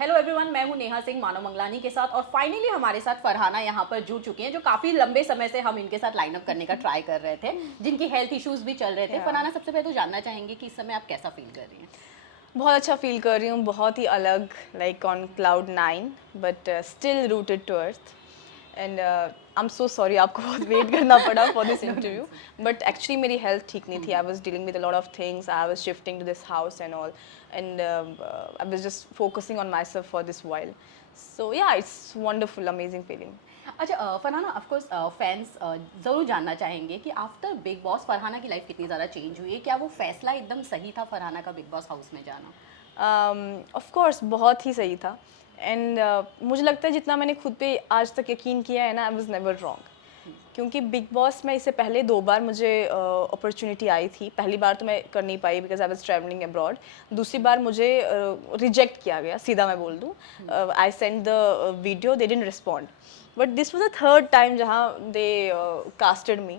Hello everyone, मैं हूं नेहा सिंह मानव मंगलानी के साथ और फाइनली हमारे साथ फरहाना यहाँ पर जुड़ चुकी हैं जो काफ़ी लंबे समय से हम इनके साथ लाइन अप करने का ट्राई कर रहे थे, जिनकी हेल्थ इश्यूज भी चल रहे थे। फरहाना, सबसे पहले तो जानना चाहेंगे कि इस समय आप कैसा फील कर रही हैं? बहुत अच्छा फील कर रही हूँ, बहुत ही अलग, like on cloud 9 but still rooted to earth. And I am so sorry, आपको बहुत वेट करना पड़ा for this interview, but actually मेरी हेल्थ ठीक नहीं थी। I was dealing with a lot of things, I was shifting to this house and all, and I was just focusing on myself for this while. So yeah, it's wonderful, amazing feeling. अच्छा Farhana, of course fans ज़रूर जानना चाहेंगे कि after big boss Farhana की life कितनी ज़्यादा change हुई है। क्या वो फैसला एकदम सही था फरहाना का बिग बॉस हाउस में जाना? ऑफ कोर्स बहुत ही सही था। एंड मुझे लगता है जितना मैंने खुद पे आज तक यकीन किया है ना, आई वाज नेवर रॉन्ग। क्योंकि बिग बॉस में इससे पहले 2 बार मुझे अपॉर्चुनिटी आई थी। पहली बार तो मैं कर नहीं पाई because I was travelling abroad. दूसरी बार मुझे रिजेक्ट किया गया, सीधा मैं बोल दूँ। I send the video, they didn't respond, but this was the third time जहाँ दे कास्टेड मी।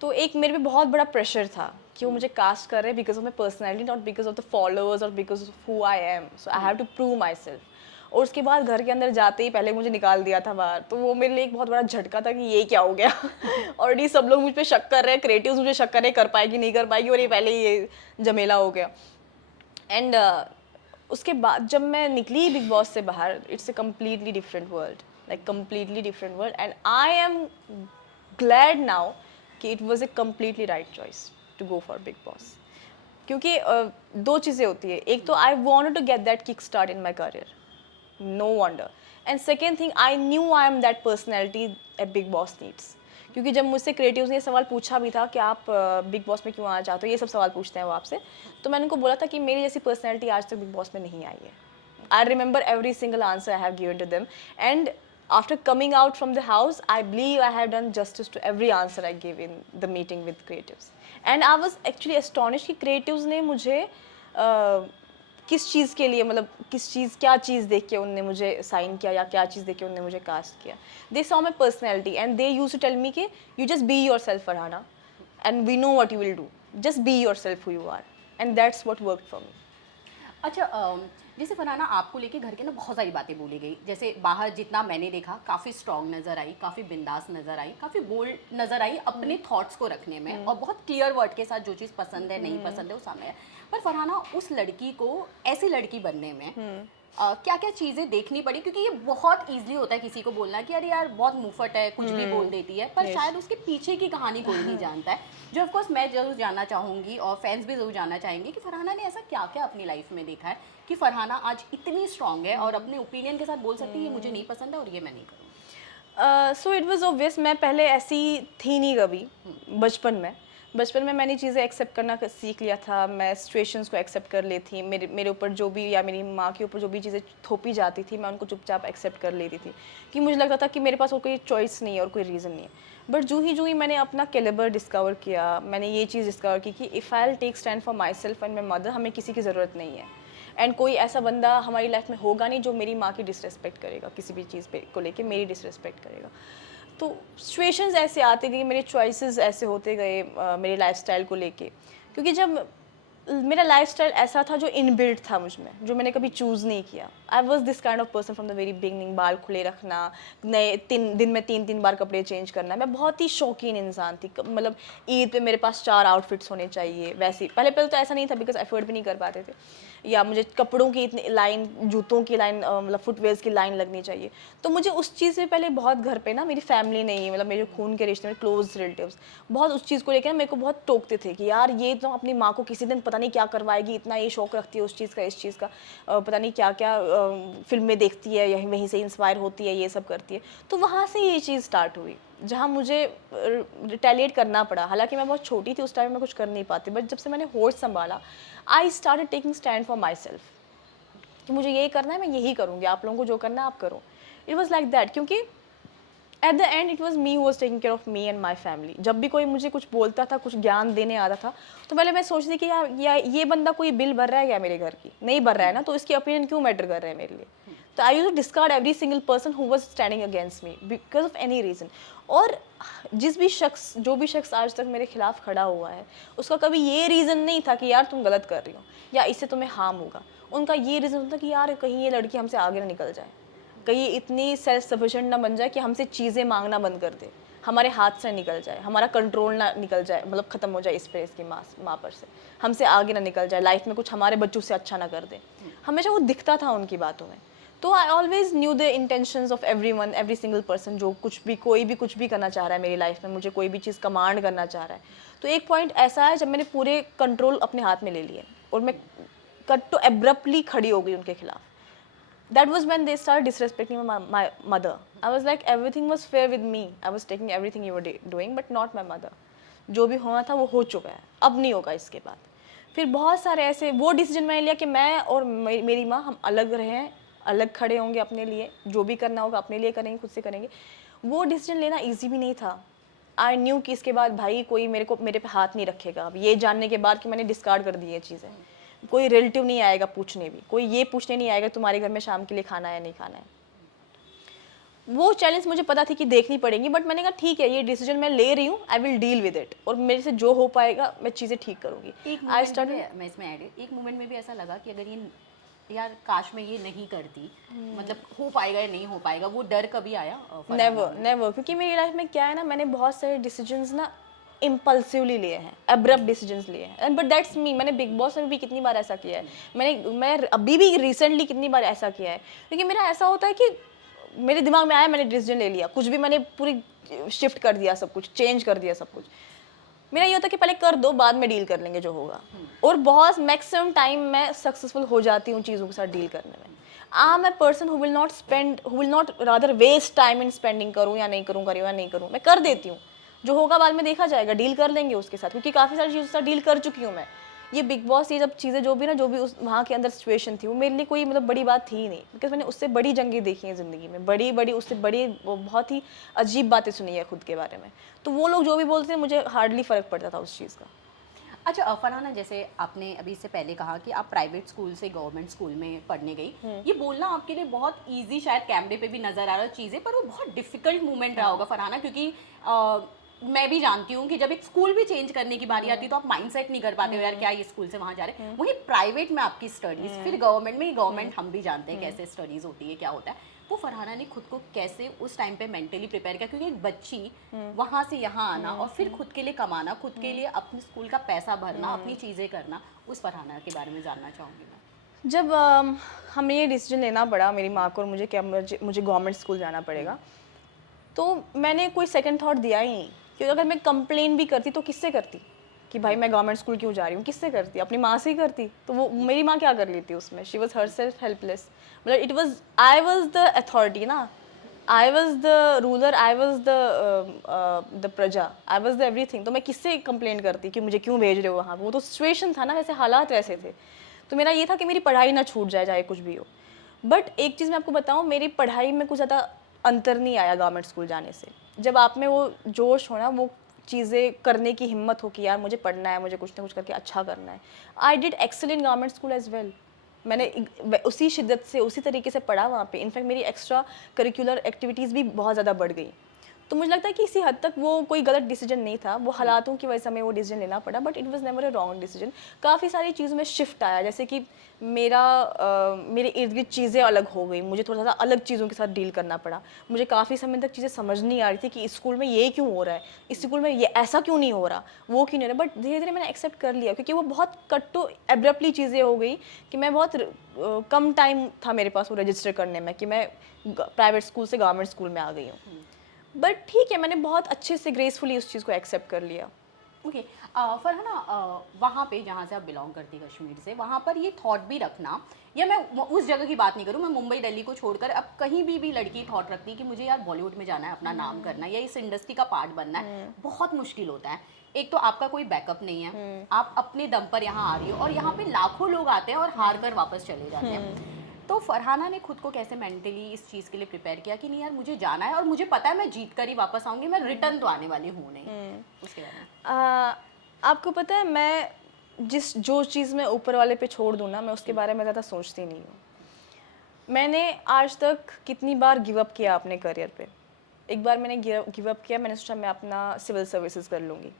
तो एक मेरे पे बहुत बड़ा प्रेशर था कि वो मुझे कास्ट कर रहे हैं because of my personality, not because of the followers और because of who I am. So I have to prove myself. और उसके बाद घर के अंदर जाते ही पहले मुझे निकाल दिया था बाहर, तो वो मेरे लिए एक बहुत बड़ा झटका था कि ये क्या हो गया। ऑलरेडी सब लोग मुझ पे शक कर रहे हैं, क्रिएटिव्स मुझे शक कर रहे हैं कर पाएगी नहीं कर पाएगी, और ये पहले ही ये झमेला हो गया। एंड उसके बाद जब मैं निकली बिग बॉस से बाहर, it's a completely different world, like completely different world. And I am glad now कि it was a completely right choice to go for Bigg Boss. क्योंकि दो चीज़ें होती है, एक तो I want to get that kick start in my career, no wonder, and second thing, I knew I am that personality a big boss needs। क्योंकि जब मुझसे क्रिएटिव्स ने ये सवाल पूछा भी था कि आप बिग बॉस में क्यों आना चाहते हो, ये सब सवाल पूछते हैं वो आपसे, तो मैंने उनको बोला था कि मेरी जैसी पर्सनैलिटी आज तक बिग बॉस में नहीं आई है। I remember every single answer I have given to them, and after coming out from the house, I believe I have done justice to every answer I gave in the meeting with creatives। And I was actually astonished कि creatives ने मुझे किस चीज़ के लिए, मतलब किस चीज़, क्या चीज़ देख के उनने मुझे साइन किया या क्या चीज़ देख के उनने मुझे कास्ट किया। They saw my personality and they use to tell me कि you just be yourself Farhana, and we know what you will do, just be yourself who you are, and that's what work for me. अच्छा जैसे फरहाना, आपको लेके घर के ना बहुत सारी बातें बोली गई। जैसे बाहर जितना मैंने देखा, काफ़ी स्ट्रॉन्ग नज़र आई, काफ़ी बिंदास नज़र आई, काफ़ी बोल्ड नज़र आई अपने थॉट्स को रखने में, और बहुत क्लियर वर्ड के साथ जो चीज़ पसंद है नहीं पसंद है वो सामने है। पर फरहाना, उस लड़की को ऐसी लड़की बनने में क्या क्या चीज़ें देखनी पड़ी? क्योंकि ये बहुत ईजिली होता है किसी को बोलना कि अरे यार बहुत मुंहफट है, कुछ भी बोल देती है, पर शायद उसके पीछे की कहानी कोई नहीं जानता है, जो ऑफकोर्स मैं जरूर जानना चाहूँगी और फैंस भी ज़रूर जानना चाहेंगे कि फरहाना ने ऐसा क्या क्या अपनी लाइफ में देखा है कि फरहाना आज इतनी स्ट्रांग है और अपने ओपिनियन के साथ बोल सकती है ये मुझे नहीं पसंद है और ये मैं नहीं करूँगी। सो इट वॉज ऑब्वियस, मैं पहले ऐसी थी नहीं कभी। बचपन में मैंने चीज़ें एक्सेप्ट करना सीख लिया था। मैं सिचुएशंस को एक्सेप्ट कर लेती, मेरे ऊपर जो भी या मेरी माँ के ऊपर जो भी चीज़ें थोपी जाती थी, मैं उनको चुपचाप एक्सेप्ट कर लेती थी, कि मुझे लगता था कि मेरे पास और कोई चॉइस नहीं है और कोई रीज़न नहीं है। बट जो ही मैंने अपना कैलिबर डिस्कवर किया, मैंने ये चीज़ डिस्कवर की कि if I will take stand for myself and my mother, हमें किसी की ज़रूरत नहीं है। एंड कोई ऐसा बंदा हमारी लाइफ में होगा नहीं जो मेरी माँ की डिसरेस्पेक्ट करेगा, किसी भी चीज़ पे को लेके मेरी डिसरेस्पेक्ट करेगा। तो सिचुएशंस ऐसे आते गए, मेरे चॉइसेस ऐसे होते गए मेरे लाइफस्टाइल को लेके। क्योंकि जब मेरा लाइफस्टाइल ऐसा था जो इनबिल्ट था मुझ में, जो मैंने कभी चूज़ नहीं किया। I was this kind of person from the very beginning. बाल खुले रखना, नए 3 दिन में 3 बार कपड़े चेंज करना, मैं बहुत ही शौकीन इंसान थी। मतलब ईद पे मेरे पास 4 आउटफिट्स होने चाहिए, वैसे पहले तो ऐसा नहीं था बिकॉज एफर्ट भी नहीं कर पाते थे, या मुझे कपड़ों की इतनी लाइन, जूतों की लाइन, मतलब फुटवेयर्स की लाइन लगनी चाहिए। तो मुझे उस चीज़ से पहले बहुत घर पे ना, मेरी फैमिली नहीं, मतलब मेरे खून के रिश्ते, मेरे क्लोज रिलेटिव्स बहुत उस चीज़ को लेकर मेरे को बहुत टोकते थे कि यार ये तो अपनी माँ को किसी दिन पता नहीं क्या करवाएगी, इतना ये शौक रखती है उस चीज़ का, इस चीज़ का, पता नहीं क्या क्या फिल्में देखती है, यहीं वहीं से इंस्पायर होती है, ये सब करती है। तो वहाँ से ये चीज़ स्टार्ट हुई जहाँ मुझे रिटेलिएट करना पड़ा। हालांकि मैं बहुत छोटी थी उस टाइम, मैं कुछ कर नहीं पाती, बट जब से मैंने होश संभाला, I started taking stand for my self कि मुझे ये करना है, मैं यही करूँगी, आप लोगों को जो करना है आप करो। इट वॉज लाइक दैट, क्योंकि at the end it was me who was taking care of me and my family. जब भी कोई मुझे कुछ बोलता था, कुछ ज्ञान देने आता था, तो पहले मैं सोचती कि यार ये बंदा कोई बिल भर रहा है क्या मेरे घर की? नहीं भर रहा है ना, तो इसकी ओपिनियन क्यों मैटर कर रहा है मेरे लिए? तो I used to discard every single person who was standing against me because of any reason. और जो भी शख्स आज तक मेरे खिलाफ खड़ा हुआ है, उसका कभी ये रीज़न नहीं था कि यार तुम गलत कर रही हो या इससे तुम्हें हार्म होगा। उनका ये रीज़न होता कि यार कहीं ये लड़की हमसे आगे ना निकल जाए, कहीं इतनी सेल्फ सफिशिएंट ना बन जाए कि हमसे चीज़ें मांगना बंद कर दे, हमारे हाथ से निकल जाए, हमारा कंट्रोल ना निकल जाए, मतलब ख़त्म हो जाए इस पे, इसकी माँ पर से, हमसे आगे ना निकल जाए, लाइफ में कुछ हमारे बच्चों से अच्छा ना कर दे। हमेशा वो दिखता था उनकी बातों में। तो I always new the intentions of everyone, every single person, जो कोई भी कुछ भी करना चाह रहा है मेरी लाइफ में, मुझे कोई भी चीज़ कमांड करना चाह रहा है। तो एक पॉइंट ऐसा है जब मैंने पूरे कंट्रोल अपने हाथ में ले लिए और मैं कट टू एब्रप्टली खड़ी हो गई उनके खिलाफ। That was when they started disrespecting my mother. I was like, everything was fair with me. I was taking everything you were doing, but not my mother. जो भी होना था वो हो चुका है, अब नहीं होगा इसके बाद। फिर बहुत सारे ऐसे वो डिसीजन मैंने लिया कि मैं और मेरी माँ हम अलग रहें, अलग खड़े होंगे अपने लिए, जो भी करना होगा अपने लिए करेंगे, खुद से करेंगे। वो डिसीजन लेना ईजी भी नहीं था। आई न्यू कि इसके बाद भाई कोई मेरे पे हाथ नहीं रखेगा। अब ये जानने के बाद कि मैंने डिस्कार्ड कर दी ये चीज़ें, कोई रिलेटिव नहीं आएगा पूछने भी, कोई ये पूछने नहीं आएगा तुम्हारे घर में शाम के लिए खाना है या नहीं खाना है। वो चैलेंज मुझे पता थी कि देखनी पड़ेंगी, बट मैंने कहा ठीक है, ये डिसीजन मैं ले रही हूँ, I will deal with it, और मेरे से जो हो पाएगा मैं चीज़ें ठीक करूँगी। मैं इसमें एक मोमेंट में भी ऐसा लगा कि अगर ये यार काश मैं ये नहीं करती, मतलब हो पाएगा या नहीं हो पाएगा, वो डर कभी आया? नेवर, क्योंकि मेरी लाइफ में क्या है ना, मैंने बहुत सारे डिसीजंस ना इम्पल्सिवली लिए हैं, एब्रप्ट डिसीजंस लिए हैं, एंड बट दैट्स मी। मैंने बिग बॉस में भी कितनी बार ऐसा किया है, मैं अभी भी रिसेंटली कितनी बार ऐसा किया है, क्योंकि मेरा ऐसा होता है कि मेरे दिमाग में आया, मैंने डिसीजन ले लिया, कुछ भी मैंने पूरी शिफ्ट कर दिया, सब कुछ चेंज कर दिया, सब कुछ। मेरा ये होता है कि पहले कर दो, बाद में डील कर लेंगे जो होगा, और बहुत मैक्सिमम टाइम मैं सक्सेसफुल हो जाती हूँ चीज़ों के साथ डील करने में। I am a person who will not rather waste time in spending, करूँ या नहीं करूँ, मैं कर देती हूँ, जो होगा बाद में देखा जाएगा, डील कर लेंगे उसके साथ, क्योंकि काफ़ी सारी चीज़ों के साथ डील कर चुकी हूँ मैं। ये बिग बॉस, ये जब चीज़ें जो भी उस वहाँ के अंदर सिचुएशन थी, वो मेरे लिए कोई मतलब बड़ी बात थी ही नहीं, बिकॉज मैंने उससे बड़ी जंगें देखी हैं ज़िंदगी में, बड़ी उससे बड़ी बहुत ही अजीब बातें सुनी है खुद के बारे में। तो वो लोग जो भी बोलते थे, मुझे हार्डली फ़र्क पड़ता था उस चीज़ का। अच्छा फरहाना, जैसे आपने अभी इससे पहले कहा कि आप प्राइवेट स्कूल से गवर्नमेंट स्कूल में पढ़ने गई, ये बोलना आपके लिए बहुत इजी शायद कैमरे पे भी नज़र आ रहा है चीज़ें, पर वो बहुत डिफिकल्ट मोमेंट रहा होगा फरहाना, क्योंकि मैं भी जानती हूँ कि जब एक स्कूल भी चेंज करने की बारी आती है तो आप माइंडसेट नहीं कर पाते हो यार क्या ये स्कूल से वहाँ जा रहे हैं, वहीं प्राइवेट में आपकी स्टडीज़, फिर गवर्नमेंट में, गवर्नमेंट हम भी जानते हैं कैसे स्टडीज़ होती है, क्या होता है। वो फरहाना ने खुद को कैसे उस टाइम पे मेंटली प्रिपेयर किया, क्योंकि एक बच्ची वहाँ से यहाँ आना और फिर खुद के लिए कमाना, खुद के लिए अपने स्कूल का पैसा भरना, अपनी चीज़ें करना, उस फरहाना के बारे में जानना चाहूँगी मैं। जब हमें ये डिसीजन लेना पड़ा मेरी माँ को और मुझे, क्या मुझे गवर्नमेंट स्कूल जाना पड़ेगा, तो मैंने कोई सेकंड थॉट दिया ही नहीं, क्योंकि अगर मैं कंप्लेन भी करती तो किससे करती कि भाई मैं गवर्नमेंट स्कूल क्यों जा रही हूँ, किससे करती, अपनी माँ से ही करती। तो वो मेरी माँ क्या कर लेती उसमें, she was her self helpless, मतलब आई वॉज द अथॉरिटी ना, I was the ruler, I was the प्रजा, आई वॉज द एवरीथिंग। तो मैं किससे कंप्लेन करती कि मुझे क्यों भेज रहे हो वहाँ, वो तो सिचुएशन था ना, वैसे हालात वैसे थे। तो मेरा ये था कि मेरी पढ़ाई ना छूट जाए, चाहे कुछ भी हो। बट एक चीज़ मैं आपको बताऊँ, मेरी पढ़ाई में कुछ ज़्यादा अंतर नहीं आया गवर्नमेंट स्कूल जाने से। जब आप में वो जोश हो ना, वो चीज़ें करने की हिम्मत हो कि यार मुझे पढ़ना है, मुझे कुछ ना कुछ करके अच्छा करना है, I did excel in government school as well. मैंने उसी शिद्दत से, उसी तरीके से पढ़ा वहाँ पे। इनफैक्ट मेरी एक्स्ट्रा करिकुलर एक्टिविटीज़ भी बहुत ज़्यादा बढ़ गई। तो मुझे लगता है कि इसी हद तक वो कोई गलत डिसीजन नहीं था, वो हालातों की वजह से हमें वो डिसीजन लेना पड़ा, but it was never a wrong decision. काफ़ी सारी चीज़ों में शिफ्ट आया, जैसे कि मेरे इर्द गिर्द चीज़ें अलग हो गई, मुझे थोड़ा सा अलग चीज़ों के साथ डील करना पड़ा। मुझे काफ़ी समय तक चीज़ें समझ नहीं आ रही थी कि इस स्कूल में ये क्यों हो रहा है, इस स्कूल में ये ऐसा क्यों नहीं हो रहा, वो क्यों नहीं हो रहा, बट धीरे धीरे मैंने एक्सेप्ट कर लिया, क्योंकि वो बहुत कट टू एब्रप्टली चीज़ें हो गई कि मैं बहुत कम टाइम था मेरे पास वो रजिस्टर करने में कि मैं प्राइवेट स्कूल से गवर्नमेंट स्कूल में आ गई हूँ। बट ठीक है, मैंने बहुत अच्छे से ग्रेसफुली उस चीज़ को एक्सेप्ट कर लिया। ओके फरहाना, वहाँ पे जहाँ से आप बिलोंग करती कश्मीर से, वहाँ पर ये थॉट भी रखना, या मैं उस जगह की बात नहीं करूँ, मैं मुंबई दिल्ली को छोड़कर अब कहीं भी लड़की थॉट रखती है कि मुझे यार बॉलीवुड में जाना है, अपना नाम करना है या इस इंडस्ट्री का पार्ट बनना है, बहुत मुश्किल होता है। एक तो आपका कोई बैकअप नहीं है, आप अपने दम पर यहाँ आ रही हो और यहाँ पे लाखों लोग आते हैं और हार कर वापस चले जाते हैं। तो फरहाना ने खुद को कैसे मेंटली इस चीज़ के लिए प्रिपेयर किया कि नहीं यार मुझे जाना है और मुझे पता है मैं जीत कर ही वापस आऊँगी, मैं रिटर्न तो आने वाली हूँ नहीं, उसके बारे में? आपको पता है, मैं जो चीज़ मैं ऊपर वाले पे छोड़ दूँ ना, मैं उसके बारे में ज़्यादा सोचती नहीं हूँ। मैंने आज तक कितनी बार गिव अप किया अपने करियर पे। एक बार मैंने गिव अप किया, मैंने सोचा मैं अपना सिविल सर्विसेज कर लूँगी।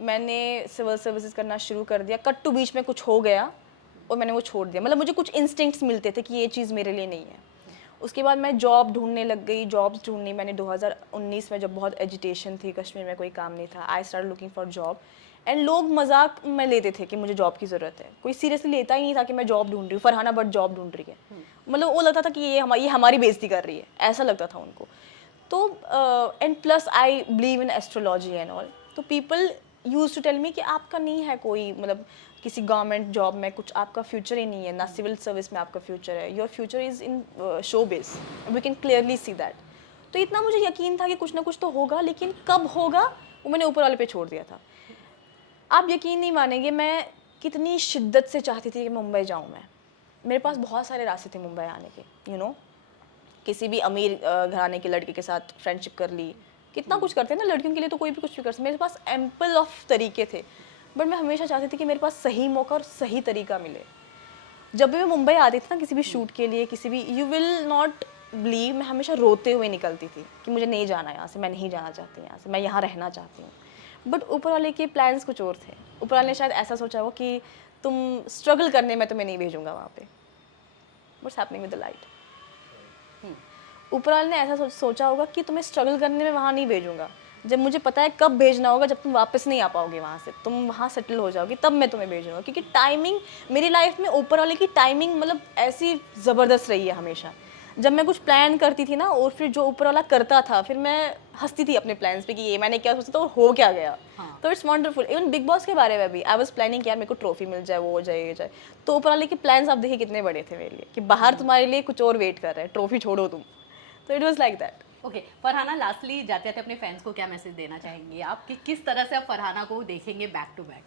मैंने सिविल सर्विसेज करना शुरू कर दिया, कट टू बीच में कुछ हो गया और मैंने वो छोड़ दिया। मतलब मुझे कुछ इंस्टिंक्ट्स मिलते थे कि ये चीज़ मेरे लिए नहीं है। उसके बाद मैं जॉब ढूंढने लग गई, जॉब्स ढूंढनी मैंने 2019 में, जब बहुत एजिटेशन थी कश्मीर में, कोई काम नहीं था। I start looking for job and लोग मजाक में लेते थे कि मुझे जॉब की ज़रूरत है। कोई सीरियसली लेता ही नहीं था कि मैं जॉब ढूंढ रही हूँ, फरहाना बट जॉब ढूंढ रही है। मतलब वो लगता था कि ये हमारी बेइज्जती कर रही है, ऐसा लगता था उनको। तो and plus I believe in astrology and all. तो people use to tell me कि आपका नहीं है कोई, मतलब किसी गवर्नमेंट जॉब में कुछ आपका फ्यूचर ही नहीं है, ना सिविल सर्विस में आपका फ्यूचर है, your future is in show base, we can clearly see that. तो इतना मुझे यकीन था कि कुछ ना कुछ तो होगा, लेकिन कब होगा वो मैंने ऊपर वाले पे छोड़ दिया था। आप यकीन नहीं मानेंगे, मैं कितनी शिद्दत से चाहती थी कि मुंबई जाऊँ मैं। मेरे पास बहुत सारे रास्ते थे मुंबई आने के, यू नो। किसी भी अमीर घराने के लड़के के साथ फ्रेंडशिप कर ली, कितना कुछ करते हैं ना लड़कियों के लिए, तो कोई भी कुछ भी कर सकते। मेरे पास एम्पल ऑफ तरीके थे, बट मैं हमेशा चाहती थी कि मेरे पास सही मौका और सही तरीका मिले। जब भी मैं मुंबई आती थी ना किसी भी शूट के लिए, किसी भी, यू विल नॉट बिलीव, मैं हमेशा रोते हुए निकलती थी कि मुझे नहीं जाना यहाँ से, मैं नहीं जाना चाहती यहाँ से, मैं यहाँ रहना चाहती हूँ। बट ऊपर वाले के प्लान्स कुछ और थे। ऊपर वाले ने शायद ऐसा सोचा हो कि तुम स्ट्रगल करने में तुम्हें नहीं भेजूंगा वहाँ पे। What's happening with the light. ऊपर वाले ने ऐसा सोचा होगा कि तुम्हें स्ट्रगल करने में वहाँ नहीं भेजूंगा, जब मुझे पता है कब भेजना होगा, जब तुम वापस नहीं आ पाओगे वहाँ से, तुम वहाँ सेटल हो जाओगे, तब मैं तुम्हें भेजूंगा। क्योंकि टाइमिंग मेरी लाइफ में, ऊपर वाले की टाइमिंग मतलब ऐसी ज़बरदस्त रही है हमेशा। जब मैं कुछ प्लान करती थी ना और फिर जो ऊपर वाला करता था, फिर मैं हंसती थी अपने प्लान्स पे कि ये मैंने क्या सोचा था और हो क्या गया। हाँ। तो it's wonderful. Even big boss के बारे में भी आई वाज प्लानिंग कि यार मेरे को ट्रॉफी मिल जाए, वो हो जाए, ये जाए। तो ऊपर वाले के प्लान्स आप देखिए कितने बड़े थे मेरे लिए, कि बाहर तुम्हारे लिए कुछ और वेट कर रहा है, ट्रॉफी छोड़ो तुम। तो it was like that. Okay Farhana, lastly जाते जाते अपने फैंस को क्या मैसेज देना चाहेंगी आप कि किस तरह से आप फरहाना को देखेंगे बैक टू बैक?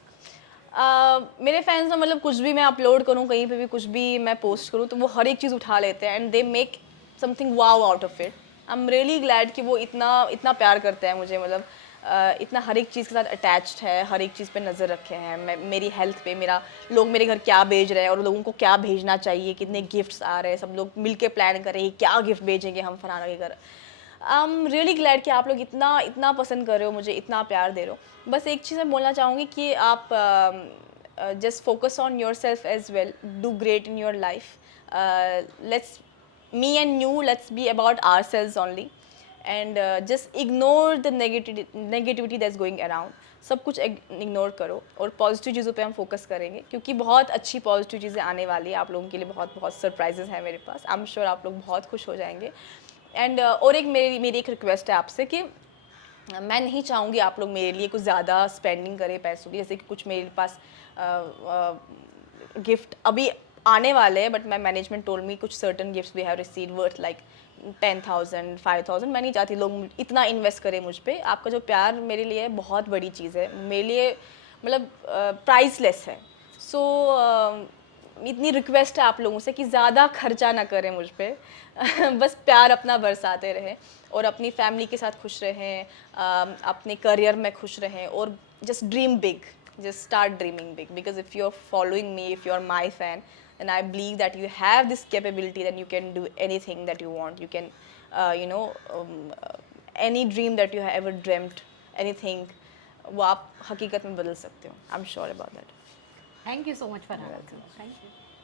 मेरे फैंस ना, मतलब कुछ भी मैं अपलोड करूँ, कहीं पे भी कुछ भी मैं पोस्ट करूँ, तो वो हर एक चीज़ उठा लेते हैं and they make something wow out of it. I am really glad कि वो इतना इतना प्यार करते हैं मुझे, मतलब इतना हर एक चीज़ के साथ अटैच्ड है, हर एक चीज़ पे नज़र रखे हैं। मैं मेरी हेल्थ पे, मेरा लोग मेरे घर क्या भेज रहे हैं और लोगों को क्या भेजना चाहिए, कितने गिफ्ट्स आ रहे हैं, सब लोग मिल के प्लान करें क्या गिफ्ट भेजेंगे हम फरहाना के घर। आई एम रियली ग्लैड कि आप लोग इतना इतना पसंद कर रहे हो मुझे, इतना प्यार दे रहे हो। बस एक चीज़ मैं बोलना चाहूँगी कि आप just focus on yourself as well, do great in your life. Let's Me and you, let's be about ourselves only, and just ignore the negativity that's going around. सब कुछ इग्नोर करो और पॉजिटिव चीज़ों पे हम फोकस करेंगे, क्योंकि बहुत अच्छी पॉजिटिव चीज़ें आने वाली है आप लोगों के लिए। बहुत बहुत सरप्राइजेस हैं मेरे पास। आई एम श्योर आप लोग बहुत खुश हो जाएंगे। एंड और एक मेरी एक रिक्वेस्ट है आपसे कि मैं नहीं चाहूँगी आप लोग मेरे लिए कुछ ज़्यादा स्पेंडिंग करें पैसों की। जैसे कि कुछ मेरे पास गिफ्ट अभी आने वाले हैं, but my management told me कुछ certain gifts we have received worth like 10,000 5,000। मैं नहीं चाहती लोग इतना इन्वेस्ट करें मुझ पे। आपका जो प्यार मेरे लिए बहुत बड़ी चीज़ है, मेरे लिए मतलब प्राइसलेस है। सो इतनी रिक्वेस्ट है आप लोगों से कि ज़्यादा खर्चा ना करें मुझ पे बस प्यार अपना बरसाते रहें और अपनी फैमिली के साथ खुश रहें, अपने करियर में खुश रहें और just dream big, just start dreaming big, because if you're following me, if you're my fan, then I believe that you have this capability, that you can do anything that you want. You can any dream that you have ever dreamt, anything, वो आप हकीकत में बदल सकते हो। I'm sure about that. Thank you so much Farhana, thank you.